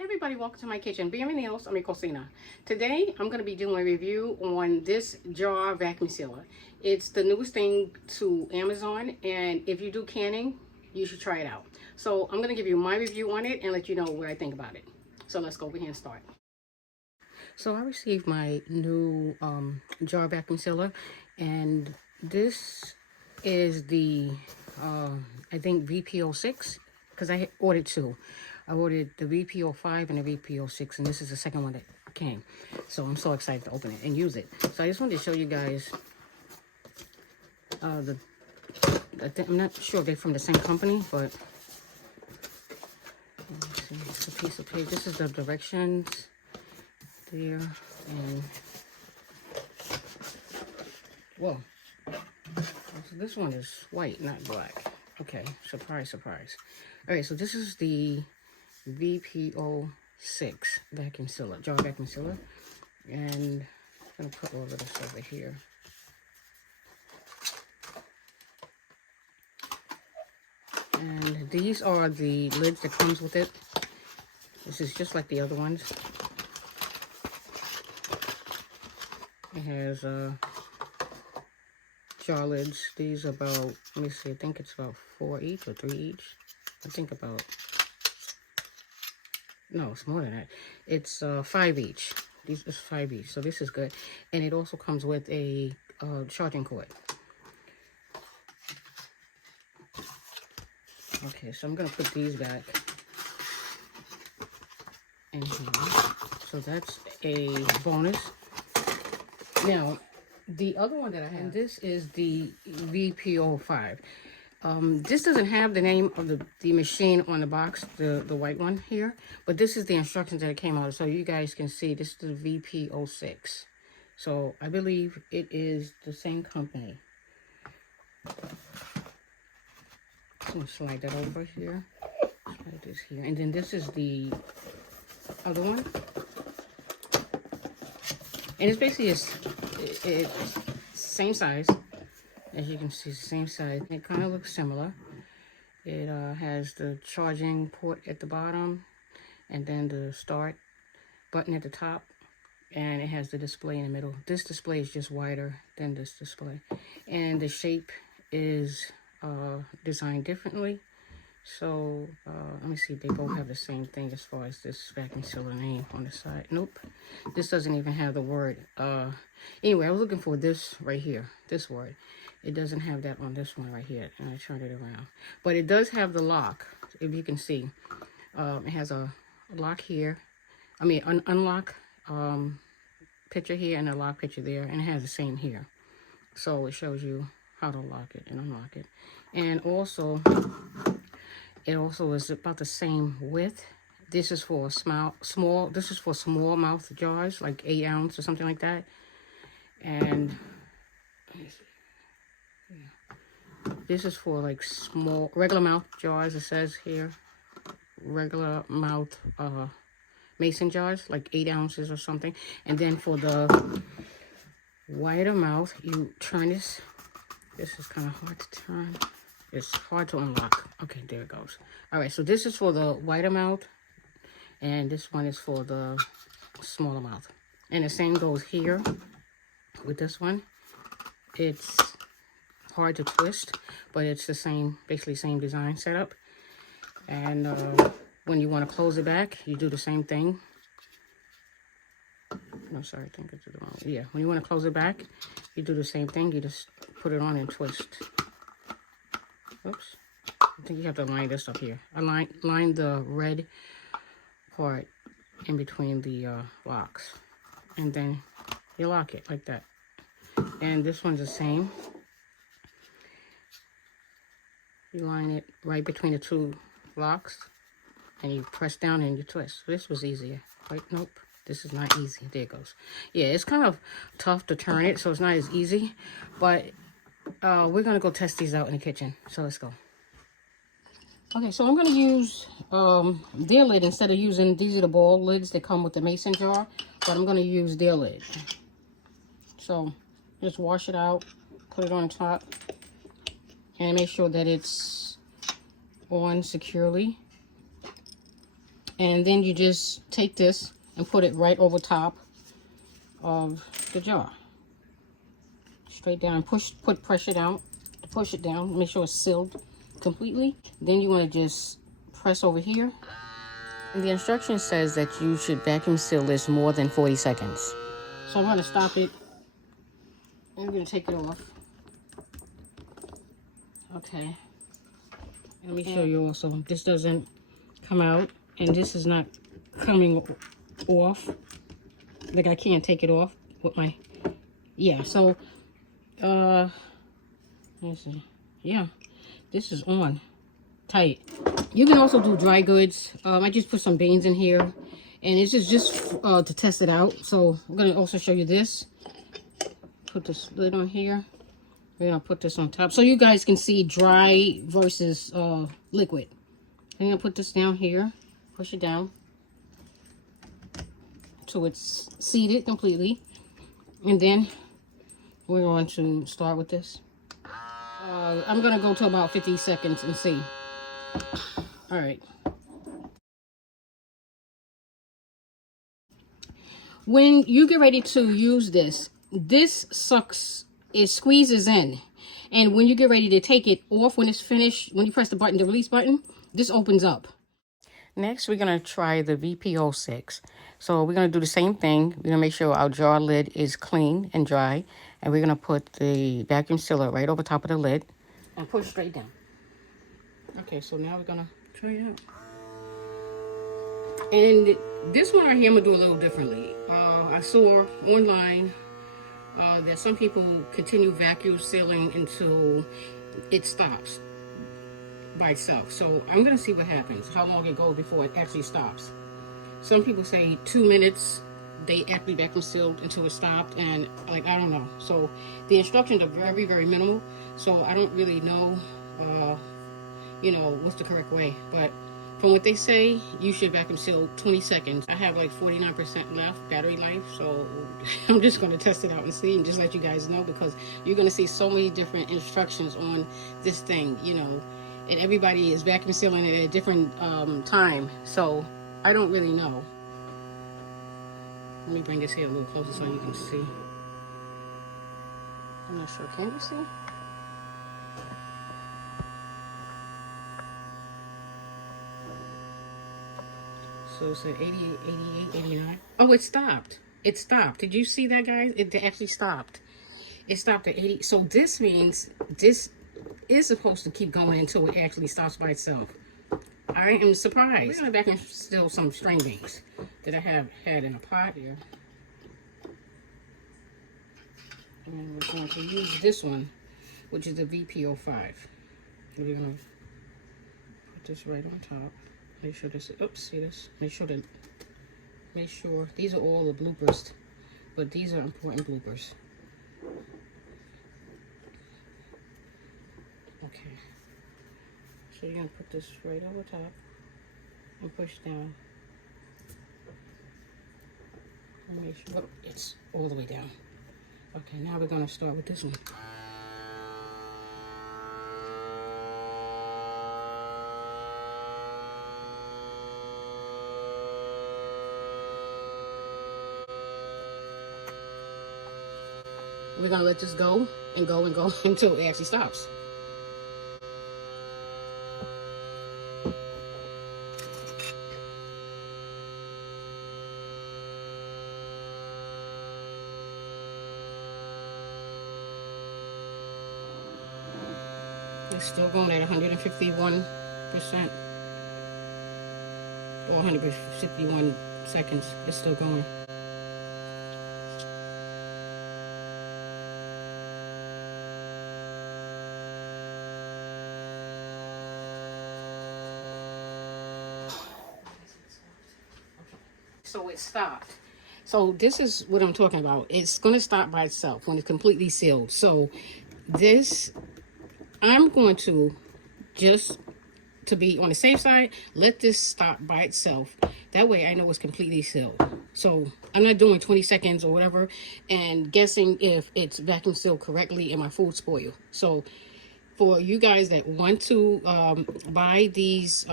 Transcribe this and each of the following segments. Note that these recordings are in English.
Everybody, welcome to my kitchen. Bienvenidos a mi cocina. Today, I'm going to be doing a review on this jar vacuum sealer. It's the newest thing to Amazon, and if you do canning, you should try it out. So I'm going to give you my review on it and let you know what I think about it. So let's go over here and start. So I received my new jar vacuum sealer, and this is the, I think VP06, because I ordered two. I ordered the VP05 and the VP06, and this is the second one that came. So I'm so excited to open it and use it. So I just wanted to show you guys I'm not sure if they're from the same company, but let's see, it's a piece of paper. This is the directions there, and whoa. So this one is white, not black. Okay, surprise, surprise. All right, so this is the VP06 vacuum sealer, jar vacuum sealer, and I'm gonna put all of this over here. And these are the lids that comes with it. This is just like the other ones. It has jar lids. These are about, let me see, I think it's about 4 each or 3 each. I think about, no, it's more than that. It's 5 each. These is 5 each, so this is good. And it also comes with a charging cord. Okay, so I'm gonna put these back in here. So that's a bonus. Now, the other one that I have, this is the VP05. This doesn't have the name of the machine on the box, the white one here, but this is the instructions that it came out, so you guys can see this is the VP06. So I believe it is the same company. I'm gonna slide that over here. Slide this here, and then this is the other one, and it's basically it's same size. As you can see, it's the same size. It kind of looks similar. It has the charging port at the bottom, and then the start button at the top, and it has the display in the middle. This display is just wider than this display, and the shape is designed differently. So let me see, they both have the same thing as far as this vacuum sealer name on the side. Nope, this doesn't even have the word. Anyway, I was looking for this right here, this word. It doesn't have that on this one right here, and I turned it around. But it does have the lock, if you can see. It has a lock here. I mean, unlock picture here and a lock picture there, and it has the same here. So it shows you how to lock it and unlock it. And also, it also is about the same width. This is for small. This is for small mouth jars, like 8 ounce or something like that. And this is for like small, regular mouth jars. It says here, regular mouth mason jars, like 8 ounces or something. And then for the wider mouth, you turn this. This is kind of hard to turn. It's hard to unlock. Okay, there it goes. All right, so this is for the wider mouth, and this one is for the smaller mouth. And the same goes here with this one. It's hard to twist, but it's the same, basically same design setup. And when you want to close it back, you do the same thing. No, sorry, I think it's the wrong. Yeah, when you want to close it back, you do the same thing. You just put it on and twist. Oops. I think you have to line this up here. Line the red part in between the locks. And then you lock it like that. And this one's the same. You line it right between the 2 locks. And you press down and you twist. This was easier. Wait, nope. This is not easy. There it goes. Yeah, it's kind of tough to turn it, so it's not as easy. But we're going to go test these out in the kitchen. So let's go. Okay, so I'm going to use their lid instead of using, these are the ball lids that come with the mason jar. But I'm going to use their lid. So just wash it out, put it on top, and make sure that it's on securely. And then you just take this and put it right over top of the jar. Straight down, put pressure down, push it down, make sure it's sealed completely. Then you want to just press over here. And the instruction says that you should vacuum seal this more than 40 seconds. So I'm going to stop it. And I'm going to take it off. Okay. Let me show you also. This doesn't come out, and this is not coming off. Like I can't take it off with my, yeah. So, let me see. Yeah, this is on tight. You can also do dry goods. I just put some beans in here, and this is just to test it out. So I'm gonna also show you this. Put this lid on here. We're gonna put this on top so you guys can see dry versus liquid. I'm gonna put this down here, push it down so it's seated completely, and then we're going to start with this. I'm gonna go to about 50 seconds and see. All right. When you get ready to use this, this sucks. It squeezes in, and when you get ready to take it off, when it's finished, when you press the button, the release button, this opens up. Next, we're gonna try the VP06. So we're gonna do the same thing. We're gonna make sure our jar lid is clean and dry, and we're gonna put the vacuum sealer right over top of the lid and push straight down. Okay, so now we're gonna try it out. And this one right here, I'm gonna do a little differently. I saw online that some people continue vacuum sealing until it stops by itself. So I'm gonna see what happens, how long it goes before it actually stops. Some people say 2 minutes they actually vacuum sealed until it stopped, and like I don't know. So the instructions are very, very minimal, so I don't really know you know what's the correct way, but from what they say, you should vacuum seal 20 seconds. I have like 49% left battery life, so I'm just going to test it out and see, and just let you guys know, because you're going to see so many different instructions on this thing, you know, and everybody is vacuum sealing it at a different time, so I don't really know. Let me bring this here a little closer so you can see. I'm not sure, can you see? So it's at 88, 88, 89. Oh, it stopped. It stopped. Did you see that, guys? It actually stopped. It stopped at 80. So this means this is supposed to keep going until it actually stops by itself. I am surprised. We're going to vacuum seal some string beans that I have had in a pot here. And we're going to use this one, which is the VP05. We're going to put this right on top. Make sure this, oops, see this? Make sure, these are all the bloopers, but these are important bloopers. Okay. So you're gonna put this right over top and push down. And make sure, oh, it's all the way down. Okay, now we're gonna start with this one. We're gonna let this go and go and go until it actually stops. It's still going at 151% or 151 seconds. It's still going. So it stopped. So this is what I'm talking about. It's going to stop by itself when it's completely sealed. So this, I'm going to, just to be on the safe side, let this stop by itself. That way I know it's completely sealed. So I'm not doing 20 seconds or whatever and guessing if it's vacuum sealed correctly and my food spoil. So for you guys that want to buy these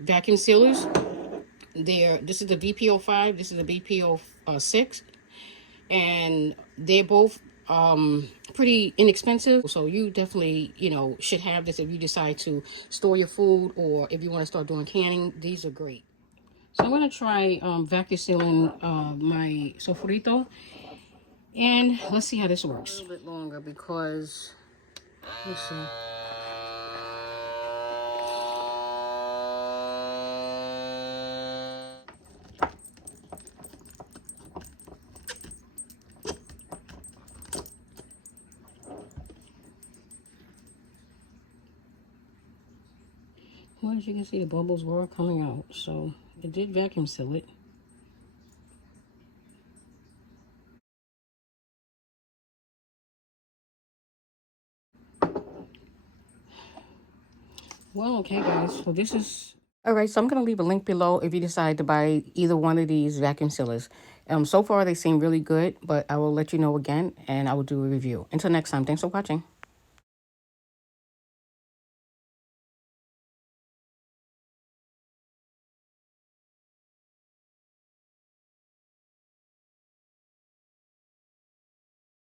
vacuum sealers, This is the VP05, this is the VP06, and they're both pretty inexpensive. So you definitely, you know, should have this if you decide to store your food or if you want to start doing canning. These are great. So I'm going to try vacuum sealing my sofrito, and let's see how this works. A little bit longer because, let's see. Well, as you can see, the bubbles were coming out, so it did vacuum seal it. Well, okay, guys, so this is... Alright, so I'm going to leave a link below if you decide to buy either one of these vacuum sealers. So far, they seem really good, but I will let you know again, and I will do a review. Until next time, thanks for watching.